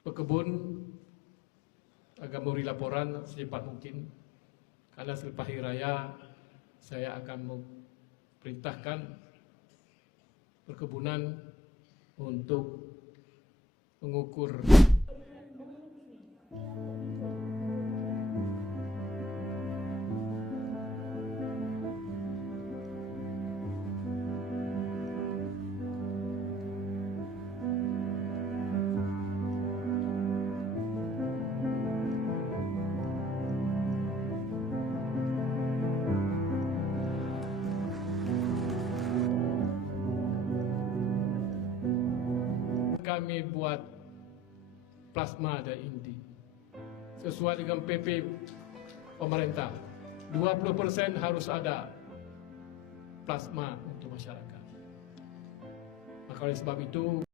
pekebun agar memberi laporan secepat mungkin, karena selepas hari raya saya akan memerintahkan perkebunan untuk mengukur kami buat plasma dan inti sesuai dengan PP pemerintah. 20% harus ada plasma untuk masyarakat. Maka oleh sebab itu